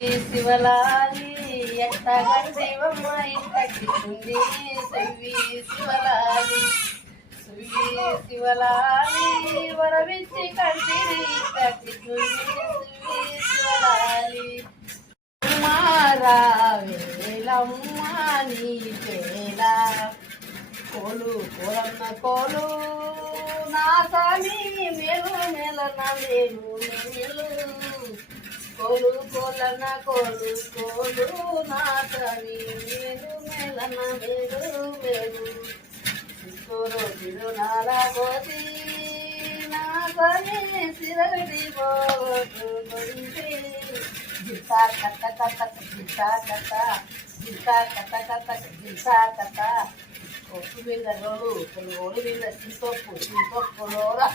శివలాలి ఎట్టగా దైవమ్మ ఇంటకిస్తుంది సువి శివలాలి సువి శివలాలి వరవిచ్చి కంటిని ఇంటకిస్తుంది సువి శివలాలి వేలమ్మ నీ పేల కోలు కోలన్న కోలు నా సామి మేలు మేలన్న మేలు మేలు కోలు కోలన్న కోలు కోలు నా సామి మేలు మేలన్న మేలు మేలు రోజులు నాలా పోతి నా సామి సిరగడి పోతుంటే జింతా కట్ట కట్ట జింతా కట్ట జింతా కట్ట కట్ట జింతా కట్ట కొట్టు మీద రోలు కొనుగోలు మీద సింపప్పు సింపప్పులోరా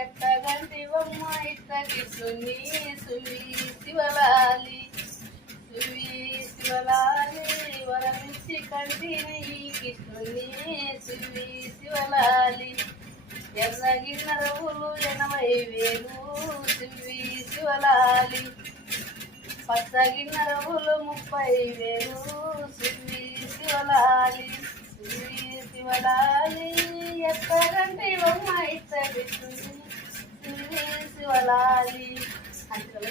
ఎట్టగంటి బొమ్మ ఇట్టగిస్తుంది సువి శివలాలి సువి శివలాలి వరమిచ్చి కంటిని కిస్తుంది సువి శివలాలి ఎర్రగిన్న రవ్వులు 80,000 సువి శివలాలి పచ్చగిన్న రవ్వులు 30,000 సువి శివలాలి సువి శివలాలి ఎత్తగంటి బొమ్మ ఇట్టగిస్తుంది సువి శివలాలి అంటే